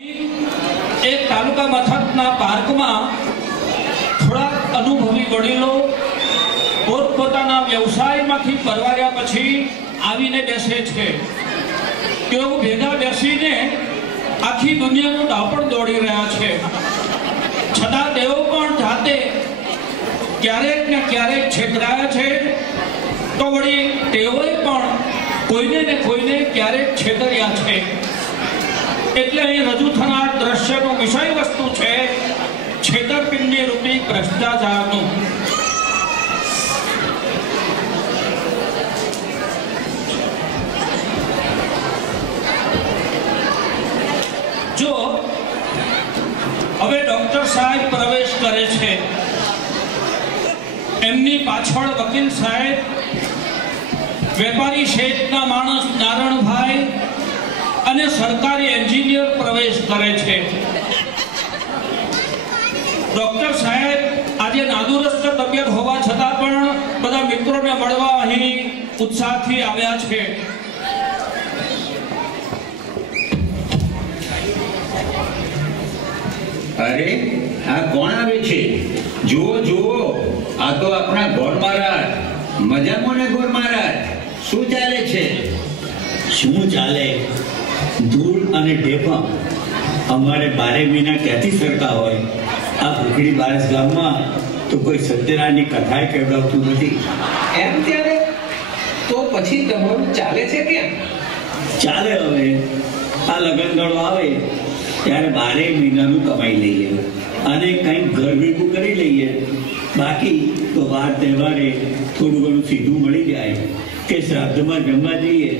એક તાલુકા મથકના પાર્કમાં થોડા અનુભવી વડીલો પોતપોતાના વ્યવસાયમાંથી પરવાર્યા પછી આવીને બેસે છે. તેઓ ભેગા બેસીને આખી દુનિયાનું દાપણ દોડી રહ્યા છે. છતાં તેઓ પણ જાતે ક્યારેક ને ક્યારેક છેતરાયા છે. તો વળી તેઓએ પણ કોઈને ને કોઈને ક્યારેક છેતર્યા છે. એટલે અહીં રજૂ થનાર દ્રશ્યનો વિષય વસ્તુ છે છેતરપિંડી રૂપી ભ્રષ્ટાચારનું. જો હવે ડોક્ટર સાહેબ પ્રવેશ કરે છે, એમની પાછળ વકીલ સાહેબ, વેપારી શેઠના માણસ નારણભાઈ અને સરકારી એન્જિનિયર પ્રવેશ કરે છે. ડોક્ટર સાહેબ આજે નાદુરસ્ત તબિયત હોવા છતાં પણ બધા મિત્રોને મળવા અહીં ઉત્સાહથી આવ્યા છે. અરે આ કોણ આવે છે? જુઓ જુઓ, આ તો આપણા ગોર મહારાજ. મજામાં ને ગોર મહારાજ? શું ચાલે છે? શું ચાલે? ધૂળ અને ઢેફા અમારે 12 મહિના ક્યાંથી સરતા હોય? આ ભૂખડી બારસ ગામમાં તો કોઈ સત્યનારાયણની કથાએ કહેવડાવતું નથી. એમ ત્યારે તો પછી તમારું ચાલે છે કેમ? ચાલે હવે આ લગ્નગાળો આવે ત્યારે 12 મહિનાનું કમાઈ લઈએ અને કંઈક ઘર ભેગું કરી લઈએ. બાકી તો વાર તહેવારે થોડું ઘણું સીધું મળી જાય કે શ્રાદ્ધમાં જમવા જઈએ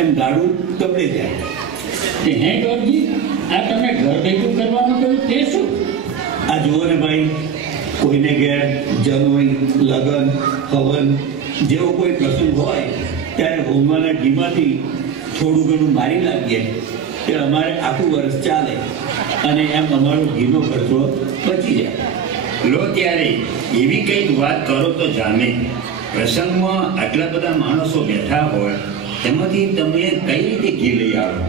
એમ ગાડું ગબડે જાય. હે ગોરજી, આ તમે ઘર ભેગું કરવાનું કહ્યું તે શું? આ જુઓ ને ભાઈ, કોઈને ઘેર જનોઈ, લગ્ન, હવન જેવો કોઈ પ્રસંગ હોય ત્યારે હોમવાના ઘીમાંથી થોડું ઘણું મારી લાગીએ કે અમારે આખું વર્ષ ચાલે અને એમ અમારો ઘીનો ખર્ચો બચી જાય. લો ત્યારે એવી કંઈક વાત કરો તો જામે. પ્રસંગમાં આટલા બધા માણસો બેઠા હોય તેમાંથી તમે કઈ રીતે ઘી લઈ આવો?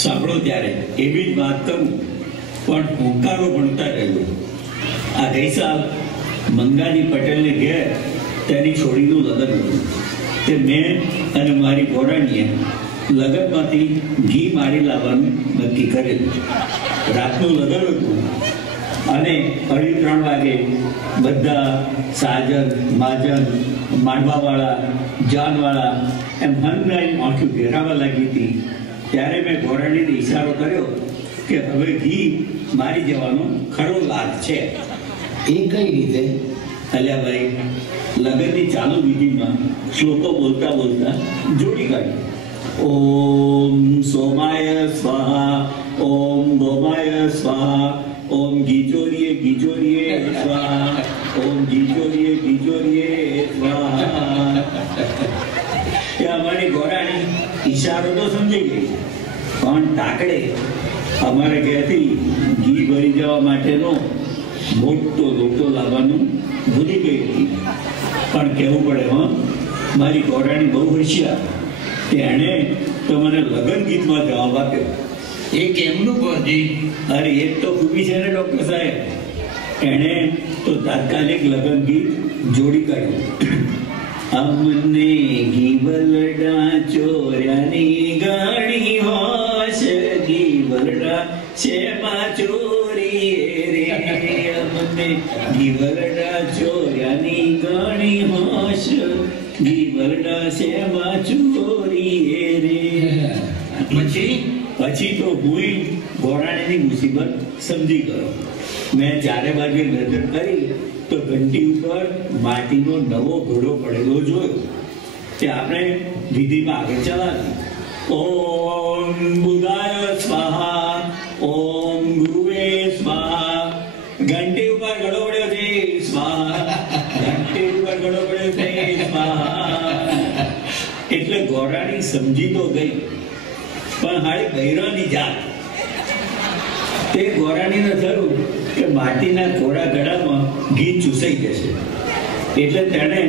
સાંભળો ત્યારે એવી જ વાત કરું, પણ હોંકારો ભણતા રહેજો. આ ગઈ સાલ મંગાજી પટેલને ઘેર તેની છોડીનું લગ્ન હતું. તે મેં અને મારી ગોરાણીએ લગ્નમાંથી ઘી મારી લાવવાનું નક્કી કરેલું. રાતનું લગ્ન હતું અને 2:30 વાગે બધા સાજન, માજન, માંડવાવાળા, જાનવાળા એમ હંગાઈ આંખું ઘેરાવા લાગી હતી. ત્યારે મેં ગોરાણીને ઈશારો કર્યો કે હવે ઘી મારી જવાનો ખરો લાભ છે. એ કઈ રીતે? અલ્યા ભાઈ, લગ્નની ચાલુ વિધિમાં શ્લોકો બોલતા બોલતા જોડી કાઢી. ઓમ સોમાય સ્વાહા, ઓમ ગોમાય સ્વાહા, ઓમ ગીચોરીએ ગીચોરીએ સ્વાહા, ઓમ ગીચોરીએ ગીચોરીએ સ્વાહા. એ અમારી ગોરાણી ઈશારો તો સમજી ગઈ, પણ ટાકડે અમારે ઘરેથી ઘી ભરી જવા માટેનો મોટો લોટો લાવવાનું ભૂલી ગઈ હતી. પણ કહેવું પડે, મારી ગોરાણી બહુ હોશિયાર. એણે તો મને લગ્ન ગીતમાં જવાબ આપ્યો. એ કેમનું ગોરજી? અરે એ તો ખૂબી છે ને ડોક્ટર સાહેબ. એણે તો તાત્કાલિક લગ્ન ગીત જોડી કાઢ્યું. અમને ઘી વલડા ચોર્યાની ગાણી હોશ, ઘી વલડા શેમાં ચોરી રે. અમને ઘી વલડા ચોર્યાની ગાણી હોશ, ઘી વલડા શેમાં ચોરી રે. પછી તો હું ગોરાણીની મુસીબત સમજી ગયો. મેં ચારે બાજુ નજર કરી તો ઘંટી ઉપર માટીનો નવો ઘોડો પડેલો જોયો. તે આપણે વિધિમાં આગળ ચલાવી. ઓમ બુધાય સ્વાહા, ઓમ ગુરુએ સ્વાહા. ઘંટી ઉપર ઘડો પડ્યો છે સ્વાહા, ઘંટી ઉપર ઘડો પડ્યો છે સ્વાહા. એટલે ગોરાણી સમજી તો ગઈ, પણ હાળી બૈરાની જાત. તે ગોરાણીને થયું કે માટીના કોરા ગળામાં ઘી ચૂસાઈ જશે, એટલે તેણે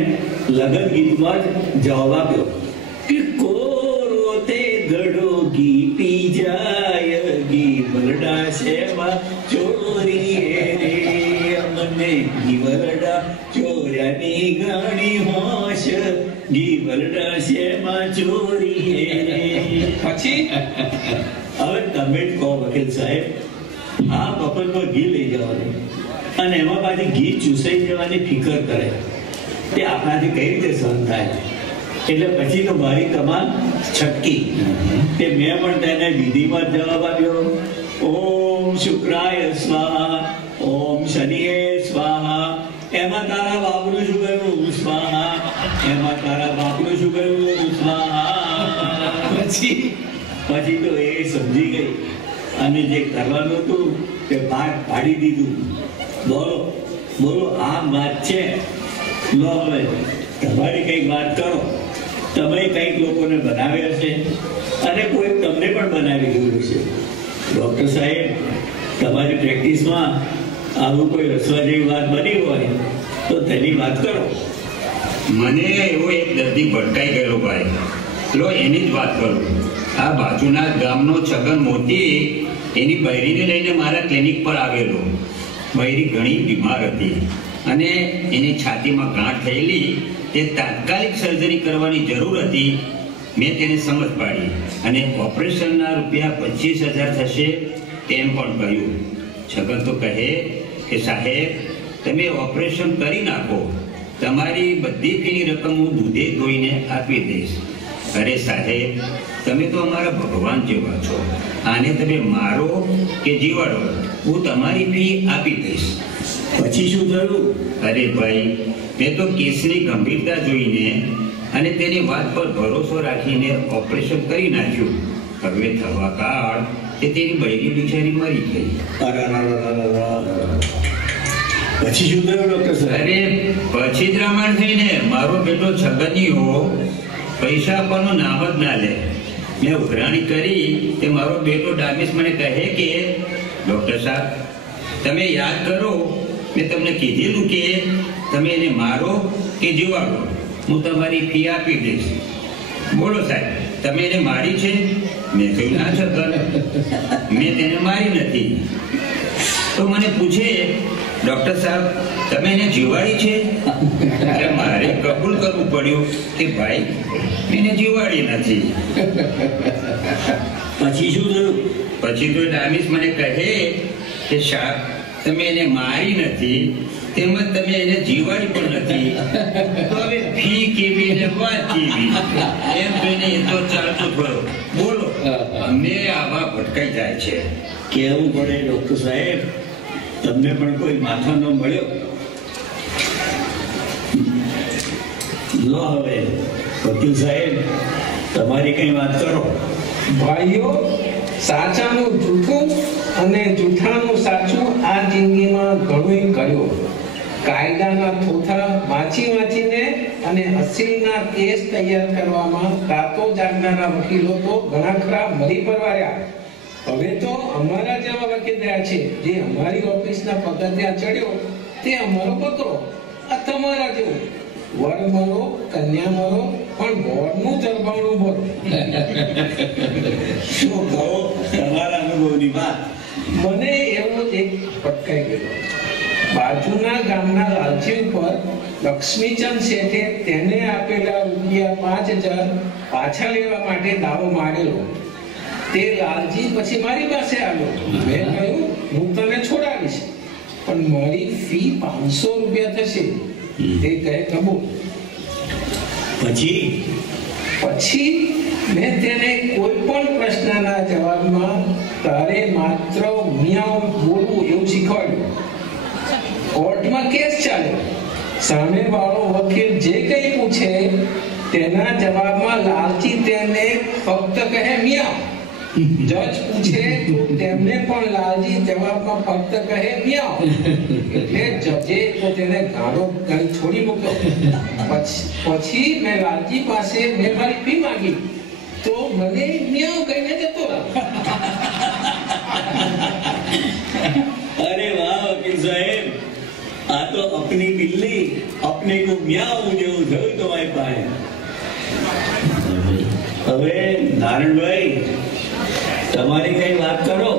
લગ્ન ગીતમાં જ જવાબ આપ્યો કે કોરો તે ગળો ઘી પી જાય, ઘી ઘીવરડા શેમાં ચોરીએ રે, અમને ઘીવરડા ચોર્યાની ઘણી હોશ, ઘીવરડા શેમાં ચોરીએ રે. પછી હવે તમે જ કહો વકીલ સાહેબ, આ બપોરમાં ઘી લઈ જવાનું અને એમાં પાછી ઘી ચૂસાઈ જવાની ફિકર કરે, તે આપણાથી કઈ રીતે સહન થાય? એટલે પછી તો મારી કમાન છટકી. તે મેં પણ તેને વિધિમાં જવાબ આપ્યો, ઓમ શુક્રાય સ્વાહા, ઓમ શનિએ સ્વાહા. એમાં તારા બાપનું શું કહ્યું? સ્વાહા. એમાં તારા બાપનું શું કહ્યું? સ્વાહા. પછી તો એ સમજી ગઈ અને જે કરવાનું હતું તે ભાગ પાડી દીધું. બોલો બોલો, આ વાત છે. લો હવે તમારી કઈક વાત કરો. તમે કઈક લોકોને બનાવ્યા છે અને કોઈ તમને પણ બનાવી ગયું છે. ડોક્ટર સાહેબ, તમારી પ્રેક્ટિસમાં આવું કોઈ રસવા જેવી વાત બની હોય તો તેની વાત કરો. મને એવો એક દર્દી ભટકાઈ ગયેલો ભાઈ, લો એની જ વાત કરું. આ બાજુના ગામનો છગન મોતી એની બૈરીને લઈને મારા ક્લિનિક પર આવેલો. બૈરી ઘણી બીમાર હતી અને એની છાતીમાં ગાંઠ થયેલી, તે તાત્કાલિક સર્જરી કરવાની જરૂર હતી. મેં તેને સમજ પાડી અને ઓપરેશનના રૂપિયા 25,000 થશે તેમ પણ કહ્યું. છગન તો કહે કે સાહેબ, તમે ઓપરેશન કરી નાખો, તમારી બધી ફીની રકમ હું દૂધે ધોઈને આપી દઈશ. અરે સાહેબ, તમે તો અમારા ભગવાન જેવા છો. આને તમે મારો કે જીવાડો, હું તમારી ફી આપી દઈશ. પછી શું થયું? અરે ભાઈ, મેં તો કેસની ગંભીરતા જોઈને અને તેની વાત પર ભરોસો રાખીને ઓપરેશન કરી નાખ્યું. હવે થવા કાળ તે તેની બૈરી બિચારી મરી ગઈ. પછી શું થયું ડોક્ટર સાહેબ? અરે પછી જ રામાયણ થઈને મારો બેટો છગનીઓ પૈસા આપવાનું નામ જ ના લે. મેં ઉઘરાણી કરી તે મારો બેટો ડાબીસ મને કહે કે ડોક્ટર સાહેબ, તમે યાદ કરો, મેં તમને કીધેલું કે તમે એને મારો કે જીવાડો, હું તમારી ફી આપી દઈશ. બોલો સાહેબ, તમે એને મારી છે? મેં કહ્યું ના છગન, મેં તેને મારી નથી. તો મને પૂછે, ડોક્ટર સાહેબ, તમે એને જીવાડી છે? એટલે મારે કબૂલ કરવું પડ્યું કે ભાઈ, મેં એને જીવાડી નથી. પછી શું થયું? પછી તો ડામીસ મને કહે કે સાહેબ, તમે એને મારી નથી, તેમજ તમે એને જીવાડી પણ નથી, તો હવે ફી કેવી ને વાત કેવી? એમ કહીને એ તો ચાલતો થયો. બોલો, અમને આવા ભટકાઈ જાય છે. કેવું પડે ડોક્ટર સાહેબ, તમને પણ કોઈ માથાનો મળ્યો? લો હવે વકીલ સાહેબ, તમારી કઈ વાત કરો. ભાઈઓ, સાચાનું જૂઠું અને જૂઠાનું સાચું આ જિંદગીમાં ઘણું કર્યું. કાયદાના થોથા વાંચીને અને અસીલના કેસ તૈયાર કરવામાં રાતો જાગનારા વકીલો તો ઘણા ખરા મરી પરવાર્યા. હવે તો અમારા જેવા વકીલ રહ્યા છે, જે અમારી ઓફિસના પગથિયાં ચડ્યો તે અમારો બકરો. આ તમારા જેવો વર મરો, કન્યા મરો, પણ બોર્ડનું તરબાણું ભરો. શું કહો તમારા અનુભવની વાત? મને એવો એક પટકાઈ ગયો. બાજુના ગામના લાલજી ઉપર લક્ષ્મીચંદ શેઠે તેને આપેલા રૂપિયા 5,000 પાછા લેવા માટે દાવો માંડેલો. તે લાલજી પછી મારી પાસે આવ્યો. મેં કહ્યું, હું તને છોડાવીશ, પણ મારી ફી 500 રૂપિયા થશે. તે કહે કબૂલ. પછી મેં તેને કોઈ પણ પ્રશ્નના જવાબમાં તારે માત્ર મિયાઉ બોલવું એવું શીખવાડ્યું. કોર્ટમાં કેસ ચાલે. સામે વાળો વકીલ જે કંઈ પૂછે તેના જવાબમાં લાલજી તેને ફક્ત કહે મિયાઉ. જજ પૂછે તો તેમને પણ લાલજી જવાબમાં ફક્ત કહે મિયાઉ. એટલે જજે તો તેને ગાળો ગળી છોડી મૂક્યો. પછી મેં લાલજી પાસે મેં મારી ફી માંગી તો મને મિયાઉ કહીને જતો રહ્યો. अरे वाह वकील साहेब, आ तो अपनी बिल्ली अपने को म्याऊ જેવું થયું તમારી પાસે. હવે નારાયણભાઈ, તમારી કઈ વાત કરો.